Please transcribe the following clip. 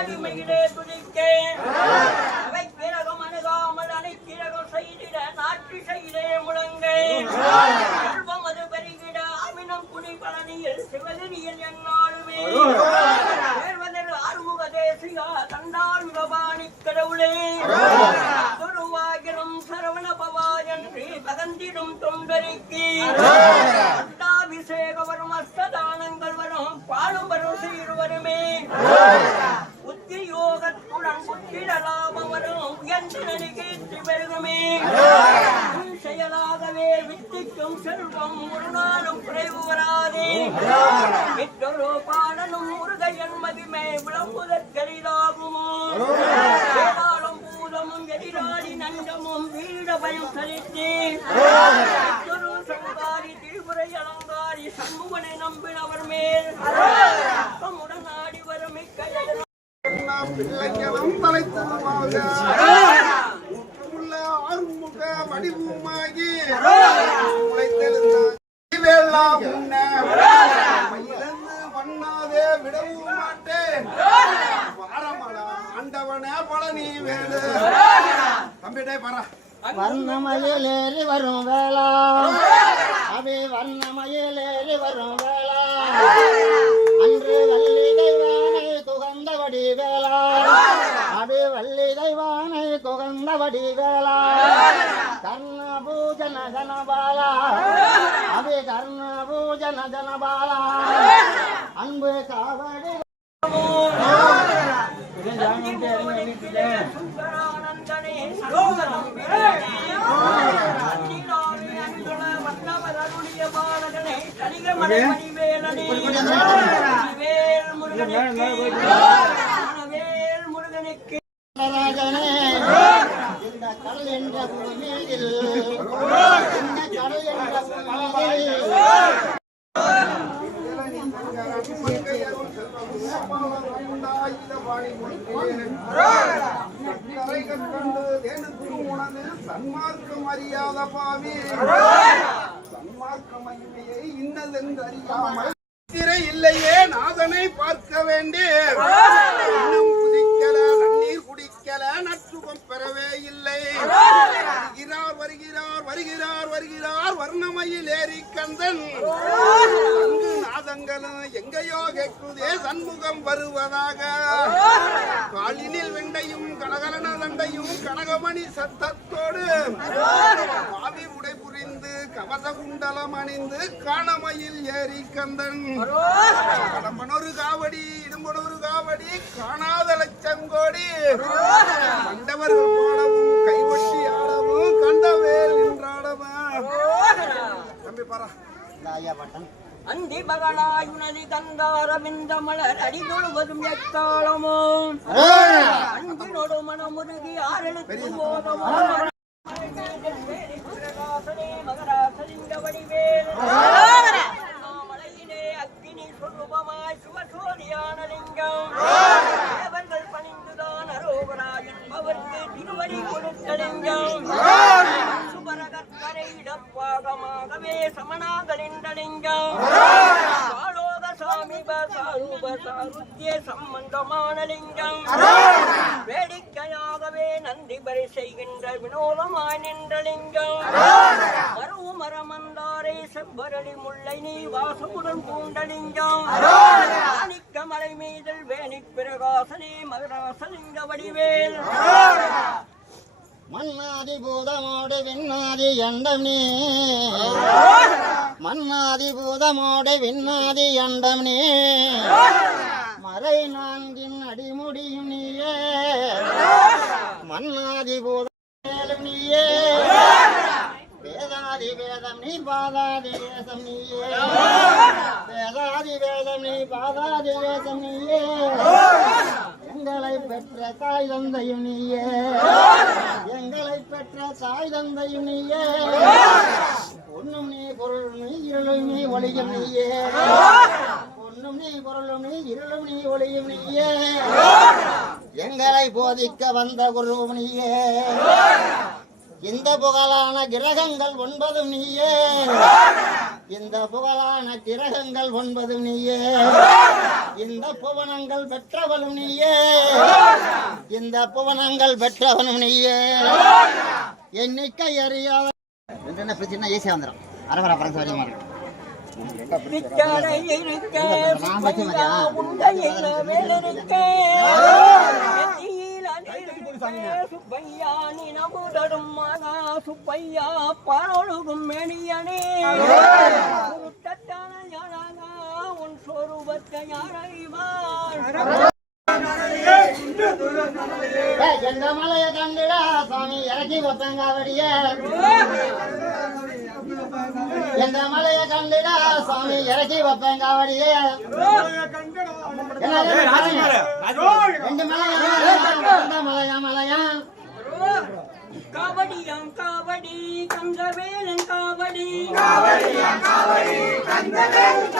அடிமையிலே துதிக்க அவை கிரகம் அணுகாமல் அனைக்கிரகம் செய்திட நாட்டு செய்தே முழங்க செல்வம் அது பெருகிட அமினம் குடி பழனியில் சிவகிரியில் என்னாலுமே சேர்வதில் ஆறுமுக தேசிகா தண்டால் பவானி கடவுளே துருவாகிலும் சரவண பவாயன்றி பகந்திடும் தொண்டரிக்கு அஷ்டாபிஷேக வரும் அஷ்டதானங்கள் வரும் பாலும் வரும் சீர்வருமே உத்தியோகத்துடன் புத்திர லாபம் வரும் உயர்ந்த நடிகேற்றி பெருகுமே செயலாகவே வித்திக்கும் செல்வம் ஒரு நாளும் குறைவு வராதே மிற்றொரு பாடலும் முருகையன் மகிமை விளம்புதற்கரிதாகுமோ வேதாளம் பூதமும் எதிராளி நஞ்சமும் வீட பயம் செலுத்தி சங்காரி திரிபுரை அலங்காரி சண்முகனை நம்பினவர் மேல் தம்முடன் ஆடி வரும் பிள்ளைகளும் தலைத்தனமாக ஆறுமுக வடிவுமாகி பண்ணாதே விடவும் மாட்டேன் ஆண்டவனே பழனி வேடு தம்பிட்டே பாரா வர்ணமயிலேறி வரும் வேளா அவே வர்ணமயிலேறி வரும் வேளா அன்று வள்ளி தெய்வானை குகந்தபடி வேளா அவே வள்ளி தெய்வானை குகந்தபடி வேளா கர்ணபூஜன ஜனபாலா அவே கர்ணபூஜன ஜனபாலா அன்பு காவடி முருகனுக்கு இந்த கடல் என்ற பூமியில் இந்த கடல் என்ற சன்மார்க்கம் அறியாத பாவி சன்மார்க்க மகிமையை இன்னதென்று அறியாமல் திரை இல்லையே நாதனை பார்க்க வேண்டி இன்னும் குதிக்கல நன்னீர் குடிக்கல நற்றுகம் பெறவே இல்லை வருகிறார் வருகிறார் வருகிறார் வருகிறார் வர்ணமயில் ஏறி கந்தன் அங்கு நாதங்களும் எங்கையோ கேட்குதே சண்முகம் வருவதாக காலினில் வெண்டையும் கனகலன தண்டையும் கனகமணி சத்தத்தோடு பாவி உடை புரிந்து கவச குண்டலம் அணிந்து காணமயில் ஏறி கந்தன் கடம்பனொரு காவடி இடும்பனொரு காவடி காணாத லட்சம் கோடி கண்டவர்கள் போடவும் கைவட்டி ஆடவும் கண்டவேல் நின்றாடவும் தம்பி பாரா அந்தி மகளாயுனதி கந்தாரவிந்த மலர் அடி தொழுவதும் எக்காலமோ அன்பினோடு மனமுருகி ஆரெழுத்து போதமோ மகராசலிங்க வடிவேல் மலையிலே அக்கினி சொருபமாய் சுவசோதியான லிங்கம் தேவர்கள் பணிந்துதான் அரோகரா என்பவர்க்கு திருவடி கொடுத்த லிங்கம் சுபரகற்கரை இடப்பாகமாகவே சமனாகலின்ற லிங்கம் சாலோக சாமிப சாரூப சாருத்திய சம்பந்தமான லிங்கம் வேடிக்கையாகவே நந்தி பரி செய்கின்ற வினோதமாய் நின்ற லிங்கம் மரமந்தாரை செவ்வரளி முல்லை நீ வாசமுடன் பூண்டலிங்கம் மாணிக்க மலை மீதில் வேணி பிரகாசனே மகராசலிங்க வடிவேல் மன்னாதி பூதமோடு விண்ணாதி அண்டம் நீ மன்னாதி பூதமோடு விண்ணாதி அண்டம் நீ மறை நான்கின் அடிமுடியும் நீயே மன்னாதி பூதம் நீயே வேதாதி வேதம் நீ பாதாதி வேதம் நீயே வேதாதி வேதம் நீ பாதாதி வேதம் நீயே எங்களை பெற்ற தாய் தந்தையும் நீயே எங்களை பெற்ற தாய் தந்தையும் நீயே பொன்னும் நீ பொருளும் நீ இருளும் நீ ஒளியும் நீயே பொன்னும் நீ பொருளும் நீ இருளும் நீ ஒளியும் நீயே எங்களை போதிக்க வந்த குருவும் நீயே இந்த புகழான கிரகங்கள் 9 நீயே இந்த புகழான கிரகங்கள் 9 நீயே, இந்த புவனங்கள் பெற்றவனும் நீயே, இந்த புவனங்கள் பெற்றவனும் நீயே, எண்ணிக்கை அறியாத என்ன பிரச்சனை ஈஸியா வந்துடும். அரவர பரசு வரைய மாதிரி விக்கடை இருக்க சுப்பையா உண்டையில் மேலிருக்க எத்தியில் அதிருக்க சுப்பையா நினமுதடும் மகா சுப்பையா பரொழுகும் மெனியனே உருட்டத்தான யாராக உன் சொரூபத்தை யாரைவார் எந்த மலைய கண்டுடா சாமி இறக்கி வைப்பேங்காவடிய, எந்த மலைய கண்டுடா சாமி இறக்கி வைப்பேங்காவடிய, 2 மலையா மலையா காவடியாம் காவடி கந்தவேலன் காவடி காவடியா காவடி கந்தவேலன்